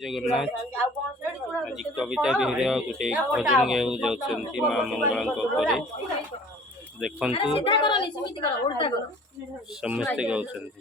ଜଗନ୍ନାଥ ଆଜି କବିତା ବିହାରୀ ଗୋଟେ ଭଜନ ଗାଇବାକୁ ଯାଉଛନ୍ତି ମା ମଙ୍ଗଳାଙ୍କ ଉପରେ। ଦେଖନ୍ତୁ ସମସ୍ତେ ଗାଉଛନ୍ତି।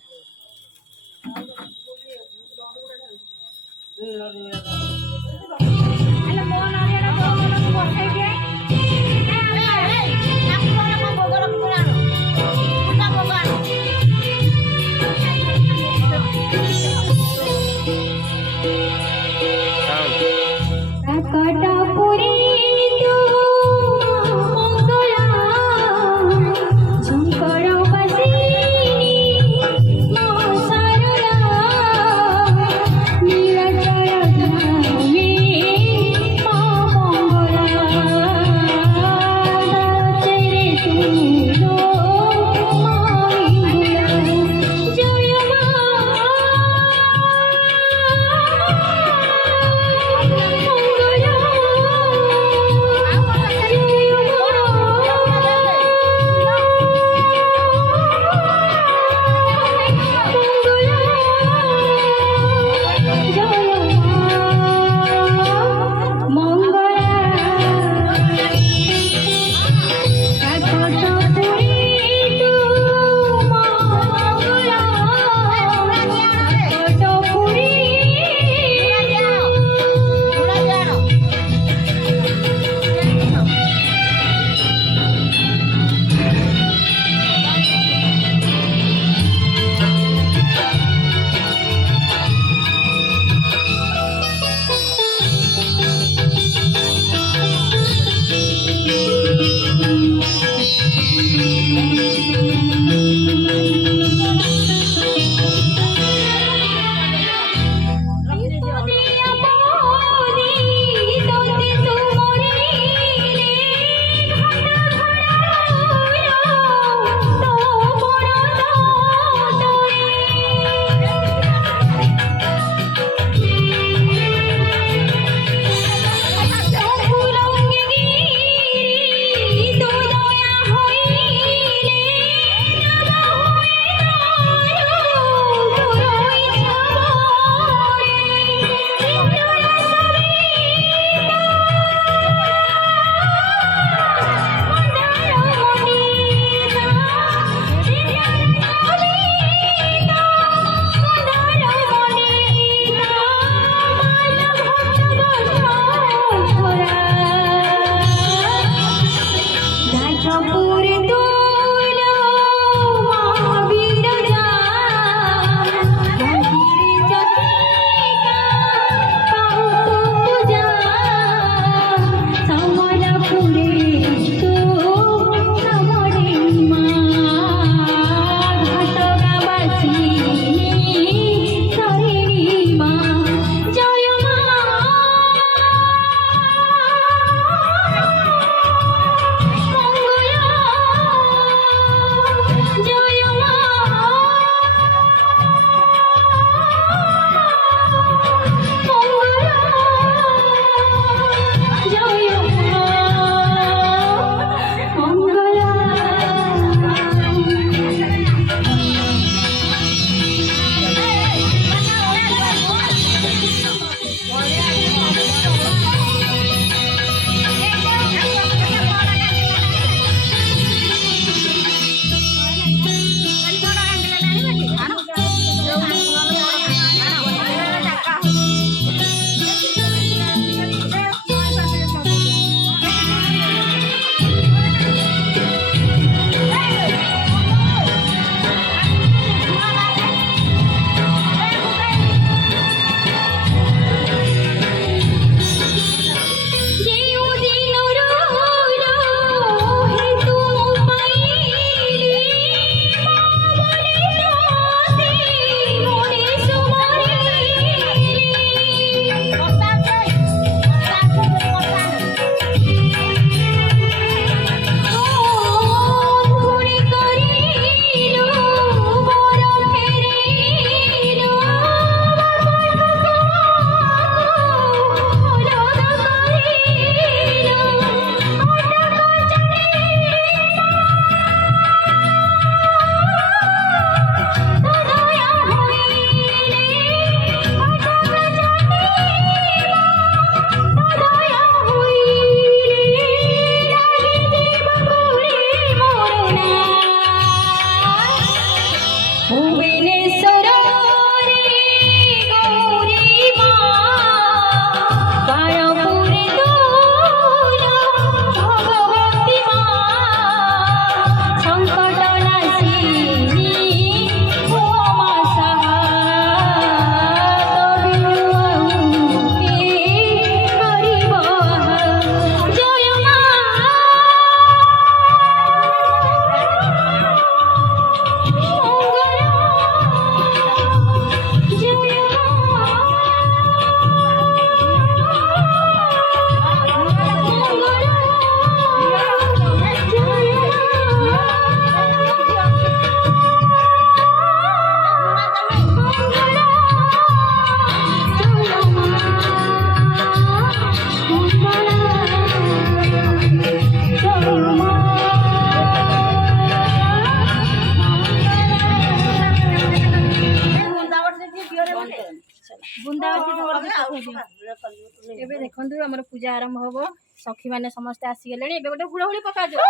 ଏବେ ଦେଖନ୍ତୁ ଆମର ପୂଜା ଆରମ୍ଭ ହବ। ସଖୀ ମାନେ ସମସ୍ତେ ଆସିଗଲେଣି। ଏବେ ଗୋଟେ ହୁଳହୁଳି ପକାଯିବ।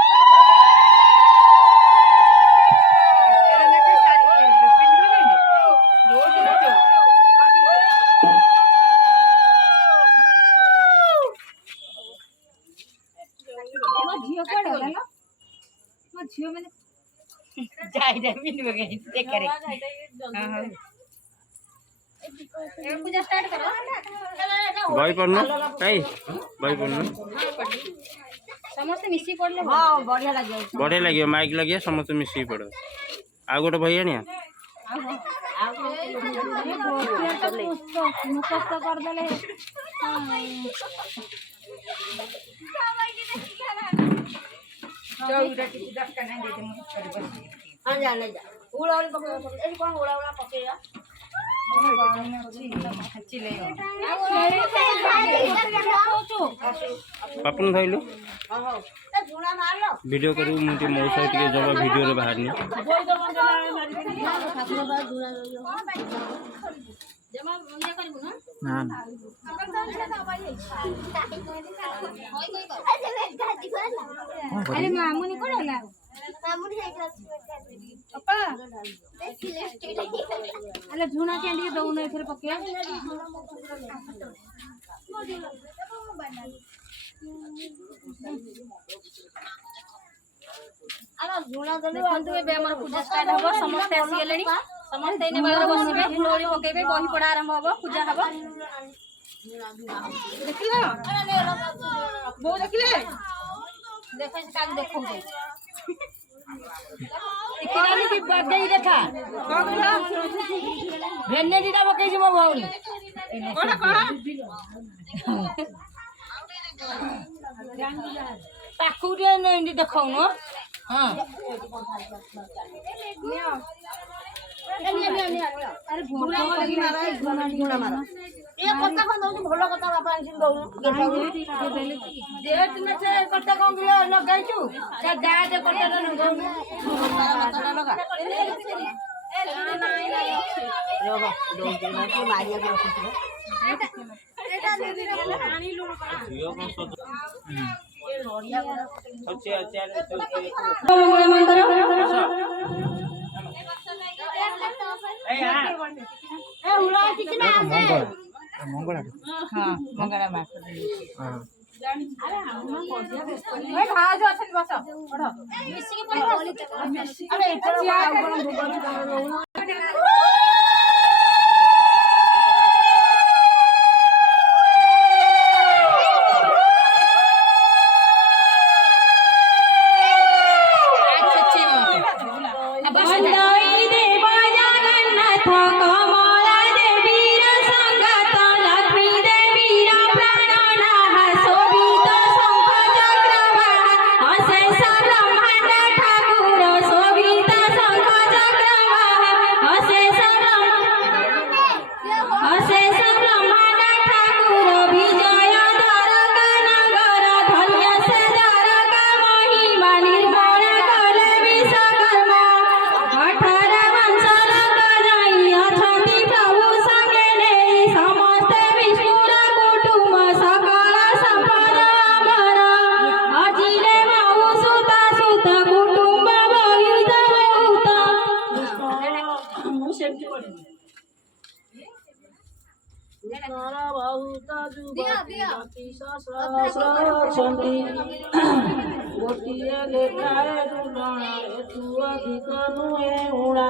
ଝିଅ କୁଆଡେ ଗଲା? ମୋ ଝିଅ ମାନେ ପୂଜା ଷ୍ଟାର୍ଟ କର। ବହି ପଢୁନ କାଇ ବହି ପଢୁନ ସମସ୍ତେ ମିଶିକି ପଢିଲେ ବଢିଆ ଲାଗିବ। ବଢିଆ ଲାଗିବ। ମାଇକ୍ ଲାଗିବ ସମସ୍ତେ ମିଶିକି ପଢ। ଆଉ ଗୋଟେ ବହି ଆଣିଆ। ମୁଖସ୍ତ କରିଦେଲେ ପାପୁନ ଧଇଲୁ वीडियो करू मुझे मौसा टे जब वीडियो रे बाहर नहीं ना अरे मामुनी कोन होला मामुनी अपा अरे झुना के लिए दउन एथरे पके देखो ए हमर पूजा स्टार्ट हो समस्त आसी गेलेनी समस्त एने बाहर बसिबे हुलोड़ी पकेबे बही पढ़ा आरंभ हो पूजा हबो देखिलो बो देखिले देखै से काग देखौ दे इकरानी की बर्थडे देखा कोला भेन्नेडी दा पकै छी मो भौनी कोन ताकुरे नइंदी देखौ न हां अरे घोड़ा मारा ए कत्ता कोन दउ भलो कत्ता बापा आनसिन दउ डेट में से कत्ता कोन बिलो लगाइछु से दाद कत्ता न दउ कत्ता लगा ए नाही रोगा दउ के मारिया के रखछु एटा दीदी पानी लूण जियो को सो ए रोडिया अच्छे अच्छे मंगल ए उला कितना है मंगल हां मंगल मास हां अरे हम मध्य व्यस्त ए भाज अछन बस पढ मिसी के पढ अरे एथर गोटिए लेखाए रुलणा तू अधिक नुहे उणा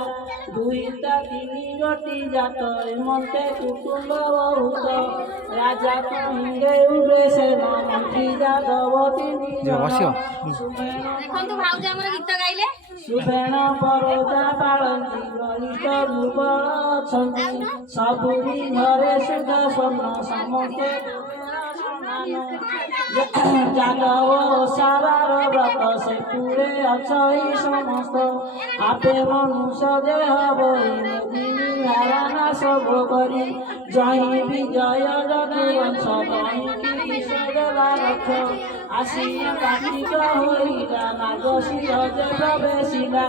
दुईटा तीन गोटी जात मते कुटुंब बहुत राजा कहिंगे उड़े से मंत्री जादव तीन देखंतु भाउजा हमर गीत गाइले सुबेण परदा पाळंती वरिष्ठ गुरुबल अछंती सबुरी घरे सुख स्वप्न समस्ते जादव सारार व्रत से पूरे अछई समस्त आपे मनुष्य देह बही नारायण सब करी जही विजय जदुवंश ଆସିଲା କାର୍ତ୍ତିକ ହୋଇଲା ମାର୍ଗଶିର ପ୍ରବେଶିଲା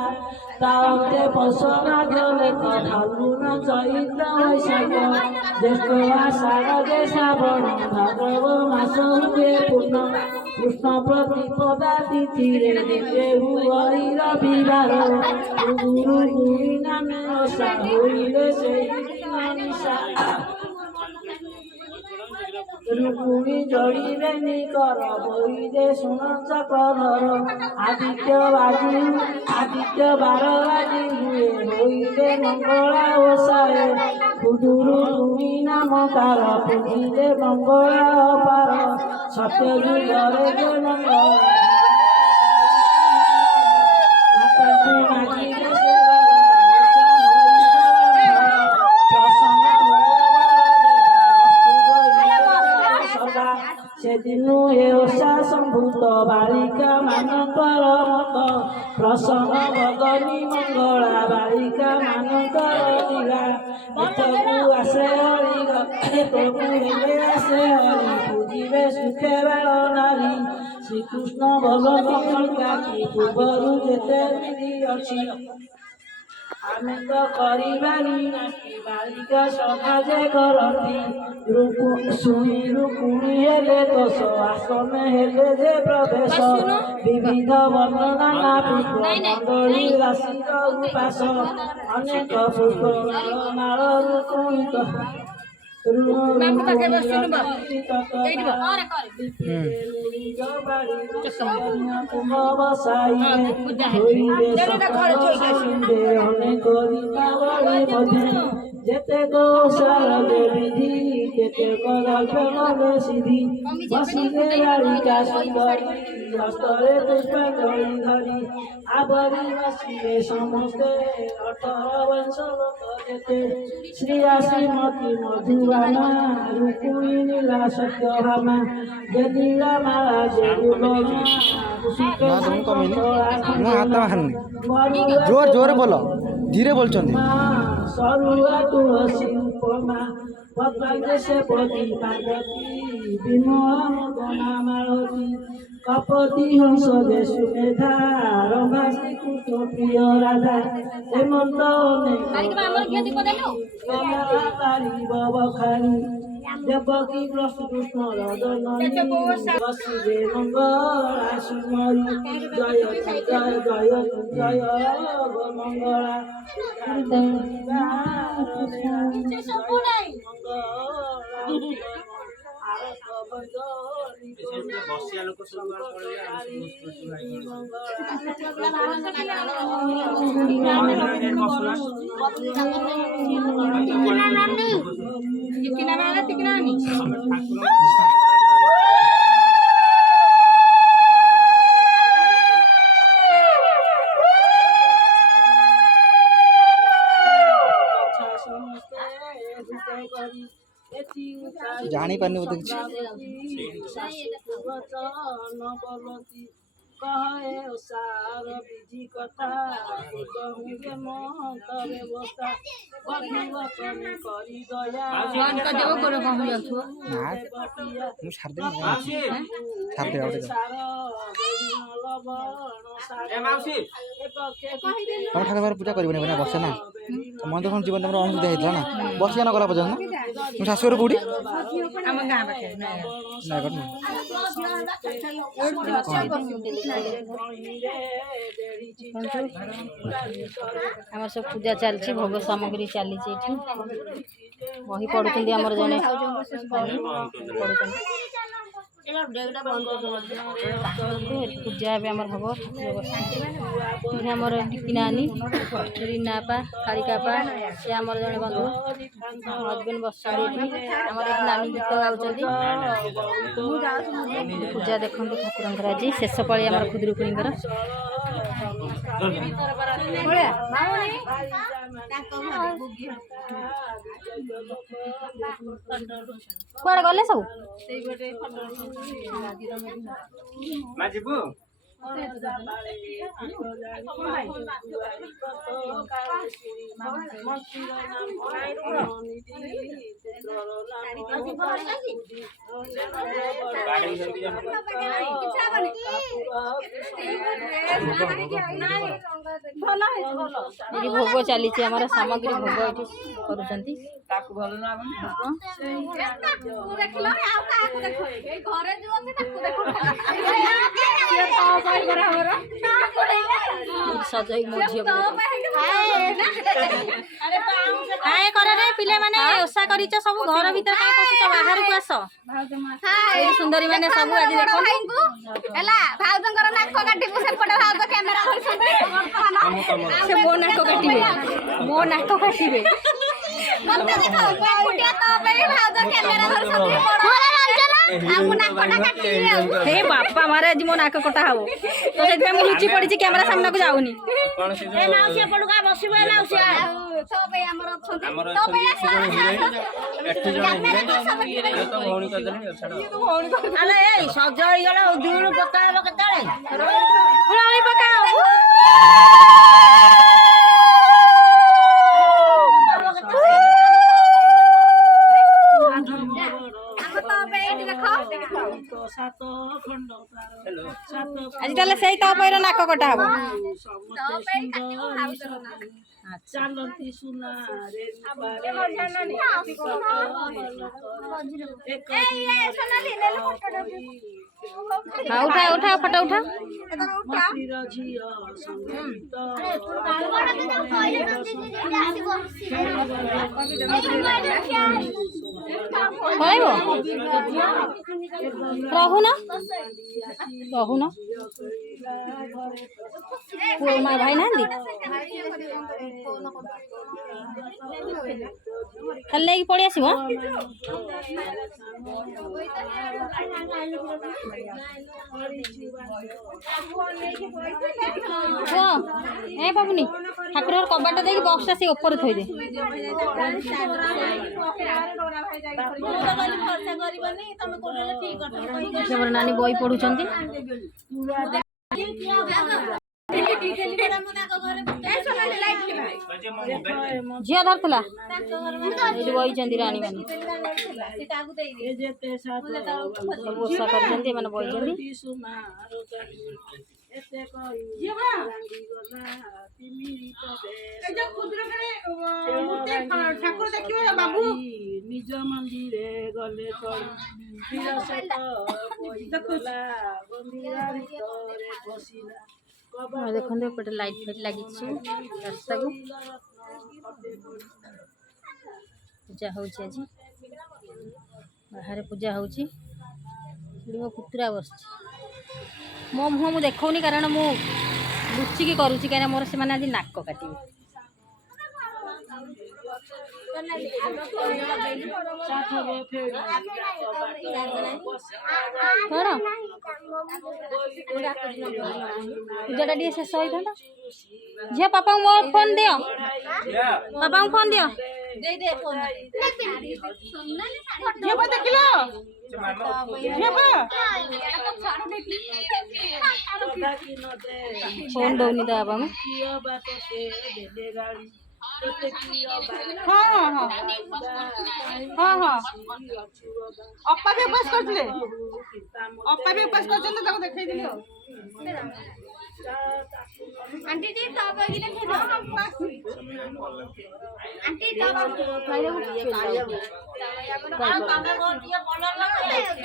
ତାଉତେ ପୌଷ ମାଘରେ ଫାଲଗୁନ ଚୈତ୍ର ବୈଶାଖ ଜ୍ୟେଷ୍ଠ ଆଷାଢ଼ ଯେ ଶ୍ରାବଣ ଭାଦ୍ରବ ମାସ ହୁଏ ପୂର୍ଣ୍ଣ କୃଷ୍ଣ ପ୍ରତିପଦା ତିଥିରେ ନିଜେ ହୁଏ ରବିବାର ଗୁରୁ ଗୁରି ନାମେ ଓଷା ହୋଇଲେ ସେଇ ଦିନ ନିଶା ରୁକୁଣି ଯୋଡ଼ିବେନି କର ବହିରେ ଶୁଣ ଚକ୍ରଧର ଆଦିତ୍ୟ ବାର ବାଜି ହୁଏ ହୋଇଲେ ମଙ୍ଗଳା ଓଷାଏ ଖୁଦୁରୁକୁଣି ନାମ ତାର ପୂଜିଲେ ମଙ୍ଗଳା ଅପାର ସତ୍ୟ ଯୁଗରେ ଯେ ମଙ୍ଗଳା ମାତାଙ୍କୁ ମାଗିଲେ ସେ ସେଦିନୁ ଏ ଓଷା ସମ୍ଭୂତ ବାଳିକା ମାନଙ୍କର ମତ ପ୍ରସନ୍ନ ବଦନି ମଙ୍ଗଳା ବାଳିକା ମାନଙ୍କର ଲୀଳା ଏତକୁ ଆସେ ହରି ଏତକୁ ହେଲେ ଆସେ ହରି ପୂଜିବେ ସୁଖେ ବେଳ ନାରୀ ଶ୍ରୀକୃଷ୍ଣ ଭଗବତୀ ପୂର୍ବରୁ ଯେତେ ବିଧି ଅଛି ଆମେ ତ କରିବାନି ବାଳିକା ସମାଜେ କରନ୍ତି ଶୁଣି ରୁକୁଣି ହେଲେ ଦୋଷ ଆସନ ହେଲେ ଯେ ପ୍ରବେଶ ବିବିଧ ବର୍ଣ୍ଣନା ପୁଷ୍ପ ମଣ୍ଡଳୀ ରାଶିର ଉପାସ ଅନେକ ପୁଷ୍ପ ମାଳ ରୁକୁଣି ଯେତେ କୌଶଳ ବିଧି କେତେକ ଦର୍ଶନରେ ସିଧି ବସିଲେ ବାଳିକା ସୁନ୍ଦରୀ ହସ୍ତରେ ପୁଷ୍ପାଞ୍ଜଳି ଧରି ଆବରି ବସିଲେ ସମସ୍ତେ 18 ବର୍ଷ ଲୋକ ଯେତେ ଶ୍ରୀୟା ଶ୍ରୀମତୀ ମଧୁବାନା ରୁକୁଣି ନୀଳା ସତ୍ୟଭାମା ଯେ ନୀଳା ମାଳା ଯେ जोर जोर बोलो धीरे बोलचंदी सरुआ तुलसी उपमा पत्रांगे से पति पार्वती विमला मदना मालती कपति हंस जे सुमेधा रंभा श्रीकृष्ण प्रिय राधा हेमंत बखारी देवकी कृष्ण रदननी बसिबे मंगला सुमरी जय जय जय जय मंगला बसिया लोक सब जानी पानी बोलते कहे ओसार विधि कथा कहूँगे मत व्यवस्था परिवर्तन करी दया तुम ठाकुर पूजा कर बस ना मन तो जीवन तुम अनुसूचित होता ना बसिया न गला पर्यटन तुम शाशुर कौटी आम सब पूजा चलती भोग सामग्री चली बही पढ़ुं आमर जड़े पूजा आम हम आमर टिकिनानी रीनापा कालिकापा सी आमर जड़े बंधु हजबैंड बस आमर नानी गीत गाँव पूजा देखते ठाकुर आज शेष पाली आम खुदुरुकुणी कुआड़े गले सब ये भोग चली आम सामग्री भोग ये करुँच सजई मो झी काय कर रे पिले माने ओसा करिच सब घर भीतर काय पसुच बाहर को आस सुंदरी माने सब आज देखो हला भाउजंकर नाक काटिबो सेपटे भाउज कैमरा धरछन से मो नाक काटिबे मो नाक काटिबे मते देखो कुटिया तो पे भाउज कैमरा धरछन मोरा रंजना आमु नाक काटिबे हे बापा मारे आज मो नाक कटा हबो तो से मैं लुचि पड़ी कैमरा सामने को जाउनी कौन से ए नाउसिया पडुका बसिबे नाउसिया तो पे हमर अछन तो पे एठी जण तो भौणी कर देले छाड़ अले ए सजई गला उजुर पकाएबो केतळे उलाली पकाओ सात खंड आज ताले सेई तो पैर नाक कटा हबो चलती सुना रे हाँ उठा उठा फोटो उठा रहू ना माँ भाई ना खाली लेकिन पड़ी आस ए बाबुनी ठाकुर कबाट दे बक्सटा से ऊपर थोई दे नानी बही पढ़ुंट झील धरला बही राणी मैंने ओषा कर बही निज मंदिर गले देखते पटे लाइट फाइट लगी रास्ता को पूजा हो बाहर पूजा हो मो पुतुरा बस मो मुह मुझे देखनी कारण मु लुचिकी करुच्ची कहीं मोर से आज नाक काटे कौन पूजाटा टे शेष होता झील पापा मो फोन दियो पापा फोन दियो फोन दौनी तो बाबा हाँ हाँ हाँ हाँ अप्पा भी उपास करथिले अप्पा भी उपास करछन ताको देखाई दिले आंटी जी तो बगी देखे दो आंटी तो मारे कालिया आ बाबा को दिया बोलर लगा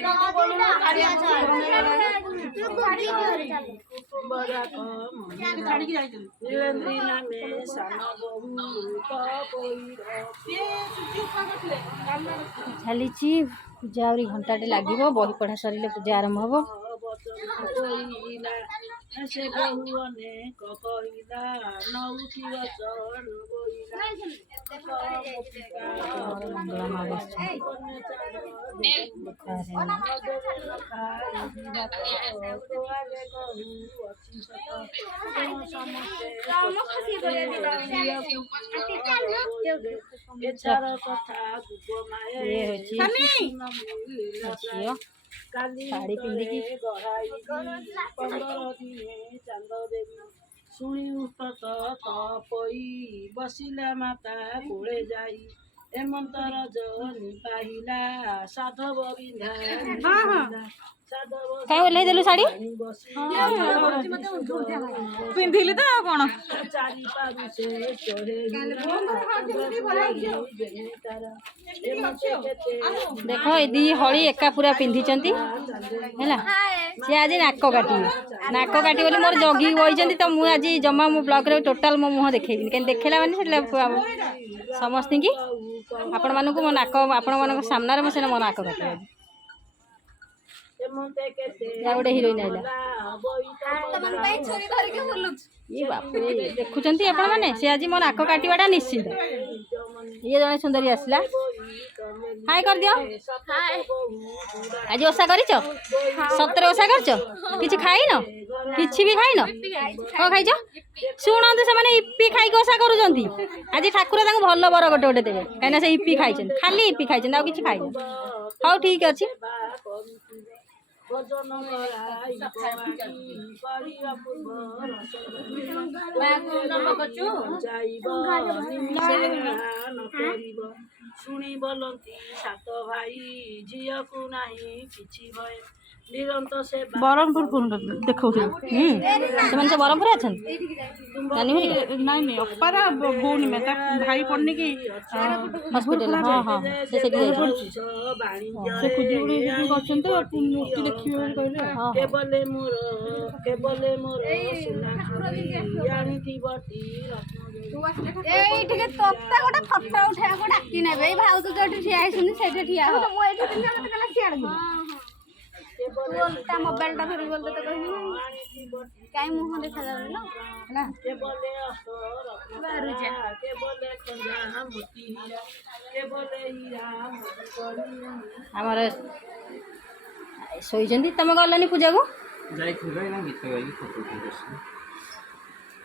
तो बोलना कालिया तू गाड़ी के चल बड़ा को गाड़ी की जाई निरंद्री नामे साना बहु तो कोई से सुजी उपा करथिले चली पूजा आउरी घंटाटे लगे बही पढ़ा सर पूजा आरंभ हम से बहुने कहिला नउठिव चरण मंगला माँ बस କାଲି ଶାଢ଼ୀ ପିନ୍ଧିକି ଗଢ଼ାଇ 15 ଦିନେ ଚାନ୍ଦ ଦେବି ଶୁଣି ଉତ୍ତତ ତପଇ ବସିଲା ମାତା କୋଳେ ଯାଇ ହେମନ୍ତର ଜନି ପାହିଲା ସାଧବ ବିନ୍ଧା କାଇଁ ଓହ୍ଲେଇ ଦେଲୁ ଶାଢ଼ୀ ପିନ୍ଧିଲି ତ ଆଉ କ'ଣ ଚାରି ପାରୁଛେ ଦେଖ ଏ ଦି ହଳି ଏକା ପୁରା ପିନ୍ଧିଛନ୍ତି ହେଲା ସିଏ ଆଜି ନାକ କାଟିବେ ନାକ କାଟିବେ ବୋଲି ମୋର ଜଗିକି ବଇଛନ୍ତି ତ ମୁଁ ଆଜି ଜମା ମୋ ବ୍ଲଗ୍ରେ ଟୋଟାଲ୍ ମୋ ମୁହଁ ଦେଖେଇବିନି କାହିଁକି ଦେଖେଇଲା ମାନେ ସେଟା ସମସ୍ତଙ୍କୁ ଆପଣମାନଙ୍କୁ ମୋ ନାକ ଆପଣମାନଙ୍କ ସାମ୍ନାରେ ମୁଁ ସେଟା ମୋ ନାକ କାଟିବି ଗୋଟେ ହିରୋଇନ ଆଇଲା ଇଏ ବାପରେ ଦେଖୁଛନ୍ତି ଆପଣମାନେ ସେ ଆଜି ମୋ ନାକ କାଟିବାଟା ନିଶ୍ଚିତ ଇଏ ଜଣେ ସୁନ୍ଦରୀ ଆସିଲା ହାଇ କରିଦିଅ ଆଜି ଓଷା କରିଛ ସତରେ ଓଷା କରିଛ କିଛି ଖାଇନ କିଛି ବି ଖାଇନ କ'ଣ ଖାଇଛ ଶୁଣନ୍ତୁ ସେମାନେ ଇପି ଖାଇକି ଓଷା କରୁଛନ୍ତି ଆଜି ଠାକୁର ତାଙ୍କୁ ଭଲ ବର ଗୋଟେ ଗୋଟେ ଦେବେ କାହିଁକିନା ସେ ଇପି ଖାଇଛନ୍ତି ଖାଲି ଇପି ଖାଇଛନ୍ତି ଆଉ କିଛି ଖାଇନି ହଉ ଠିକ୍ ଅଛି ଶୁଣି ବୋଲନ୍ତି ସାତ ଭାଇ ଝିଅକୁ ନାହିଁ କିଛି ଭୟ ନିରନ୍ତ ସେ ବ୍ରହ୍ମପୁର ଦେଖାଉଥିଲେ ସେମାନେ ସବୁ ବ୍ରହ୍ମପୁର ଅଛନ୍ତି ନାଇଁ ଅପାର ଭଉଣୀ ତା ଭାଇ ପଡ଼ିନି କି ହସ୍ପିଟାଲ ହଁ ହଁ ସେ ସେଠି ଯାଇଛନ୍ତି ସେ ଖୋଜି କରୁଛନ୍ତି ମୂର୍ତ୍ତି ଦେଖିବେ ବୋଲି କହିଲେ କେବଲେ ମୋର ସୁନା ଆଣିକି ବଟି ଏଇଠିକେ ତୋତେ ଗୋଟେ ଫଟୋ ଉଠେଇବାକୁ ଡାକି ନେବେ ଏଇ ଭାଉଜ ଯୋଉଠି ଠିଆ ହେଇଛନ୍ତି ସେଇଠି ଠିଆ ହବ ମୁଁ ଏଇଠି ତା ମୋବାଇଲଟା ଧରି ବୋଲତେ ତ କହିବି କାହିଁ ମୁହଁ ଦେଖାଯାଉନି ନା ହେଲା ଆମର ଶୋଇଛନ୍ତି ତମେ ଗଲନି ପୂଜାକୁ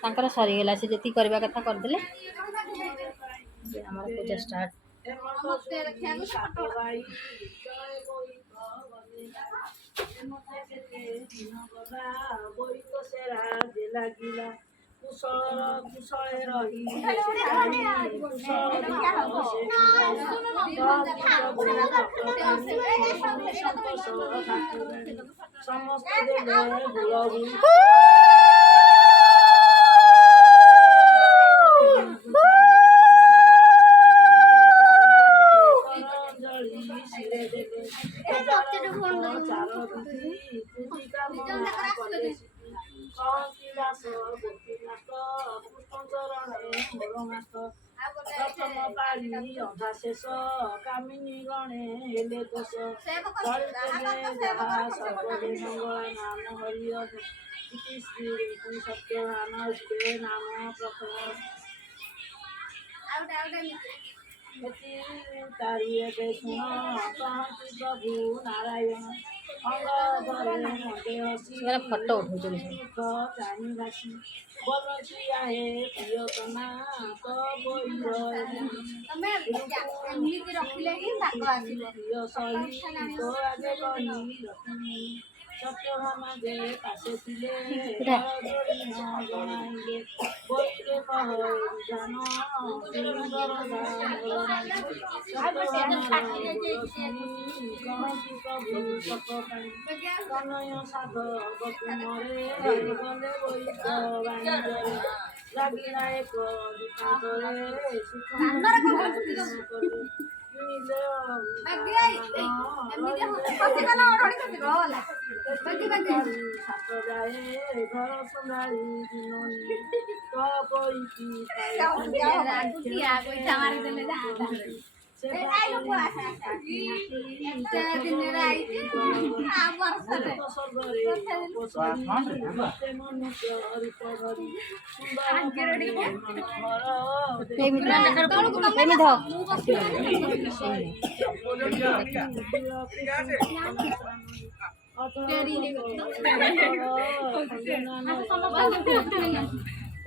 ତାଙ୍କର ସରିଗଲା ସେ ଯେତିକି କରିବା କଥା କରିଦେଲେ ଆମର ପୂଜା ଷ୍ଟାର୍ଟ କୁଶଳେ ରହି ସମସ୍ତେ ଅଧା ଶେଷ କାମିନୀ ଗଣେ ହେଲେ ଦୋଷ ଯାହା ସର୍ବରେ ମଙ୍ଗଳ ନାମ ହରିୟ ଶ୍ରୀ ସତ୍ୟନାରାୟଣ ନାମ ପ୍ରଥମ ତାରି ଏବେ ଶୁଣ କହନ୍ତି ପ୍ରଭୁ ନାରାୟଣ ଫଟୋ ଉଠଉଛନ୍ତି ଜାଣି ରାଶି ବୋଲଛି ଆହେ ପ୍ରିୟତମା ତ ବୈର ଏମିତି ରଖିଲେ ହିଁ ଭାଗ ଆସିବ ପ୍ରିୟ ସହି ତ ଆଗେ ଗଣି ରଖି ସତ୍ୟଭାମା ଯେ ପାଶେ ଥିଲେ ଜଣାଇଲେ ବୈରେ କହ ଜାନ ସୁନ୍ଦର କହନ୍ତି ପ୍ରଭୁ ସତ ପାଇଁ କନୟ ସାଧବ ତୁମରେ ଗଲେ ବୈଦ ବାଣିଜ୍ୟରେ ଲାଗିଲା ଏକ ଦୀପାନ୍ତରେ ସୁଖ ସାତ ଯାଏ ଘର ସମ୍ଭାଳି ଦିନୀ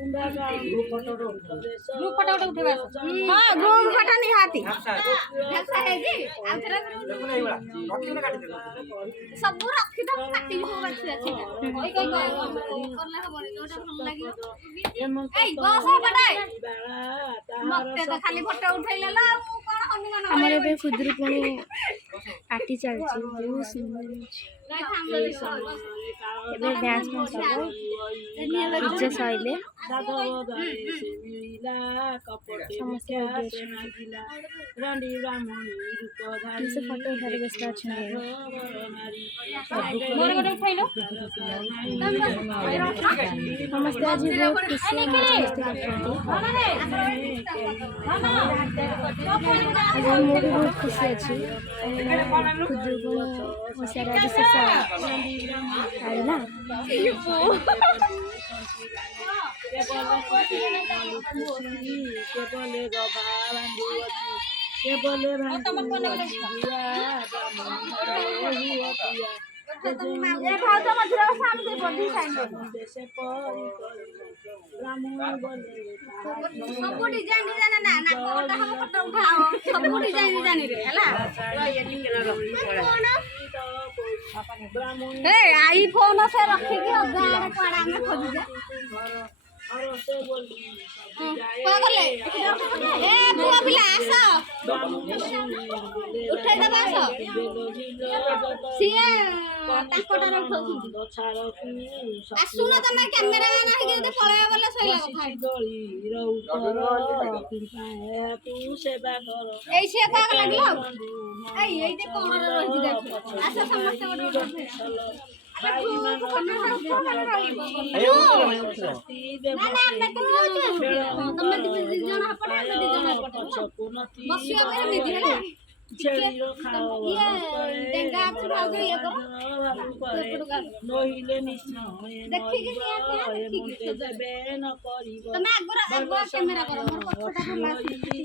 ଗ୍ରୁପ୍ ଫଟୋ ଉଠେଇବା। ଗ୍ରୁପ୍ ଫଟୋ ଗୋଟେ ଉଠେଇବା ଆସ। ହଁ ଗ୍ରୁପ୍ ଫଟୋ ନିହାତି ସବୁ ରଖିଦବ କାଟିକି ସବୁ ବାଛି ବାଛି କଲେ ହବନି ଯୋଉଟା ଭଲ ଲାଗିବ ଏଇ ବସ ପଟେ ମତେ ତ ଖାଲି ଫଟୋ ଉଠେଇଲେ ଲା ମୁଁ କଣ ହନୁମାନ ଆମର ଏବେ ଖୁଦୁରୁକୁଣୀ ପାର୍ଟି ଚାଲିଛି ବହୁତ ସୁନ୍ଦର ହେଉଛି। ଏବେ ଡ୍ୟାନ୍ସ ଫ୍ୟାନ୍ସ ହବ ପୂଜା ସଇଲେ ସମସ୍ତେ ସେ ଫଟୋ ଉଠାରେ ବ୍ୟସ୍ତ ଅଛନ୍ତି। ମୋର ଗୋଟେ ଉଠେଇଲ ସମସ୍ତେ ଆଜି ବହୁତ ଖୁସି ମଜାମସ୍ତି କରୁଛନ୍ତି। ଆଜି ମୁଁ ବି ବହୁତ ଖୁସି ଅଛି। ଖୁଦୁରୁକୁଣୀ ଓଷାର ଆଜି ଶେଷ ପାଳି ନା। ସବୁ ଡିଜାଇନ ନା ନା କୋଟା ହବ ଫଟୋ ଉଠାଅ ସବୁ ଡିଜାଇନ ହେଲା ଏ ଆଇଫୋନ ସେ ରଖିକି ଅଗାରେ କୁଆଡେ ଆମେ ଖୋଜୁଛେ ଗଲେ ଏ ପୁଅ ପିଲା ଆସ ଉଠେଇଦବା ଆସ ସିଏ ତାଙ୍କଟାରେ ଉଠଉଛନ୍ତି ଆସୁନ ତମେ କ୍ୟାମେରା ମ୍ୟାନ ହେଇକି ଯଦି ପଳେଇବ ବୋଲେ ସଇଲା କଥା ଏଇ ସିଏ କାହା ଲାଗିବ ଏଇ ଏଇଟା କଣ ରହିଛି ଦେଖ ଆସ ସମସ୍ତେ ଗୋଟେ ଗୋଟେ ଉଠେଇବା ନା ନା ଆମେ ତ ତମେ ଦି ଜଣ ହପଟେ ଆମେ ଦି ଜଣ ହପଟେ ବସିବା ପାଇଁ ଏମିତି ହେଲା ଇଏ ଡେଙ୍ଗା ଅଛି ଭାଉଜ ଇଏ କର ଦେଖିକି ଦେଖିକି ତମେ ଆଗୁଆ କ୍ୟାମେରା କର ମୋର ପଛଟା ଭଲ ଆସୁଛି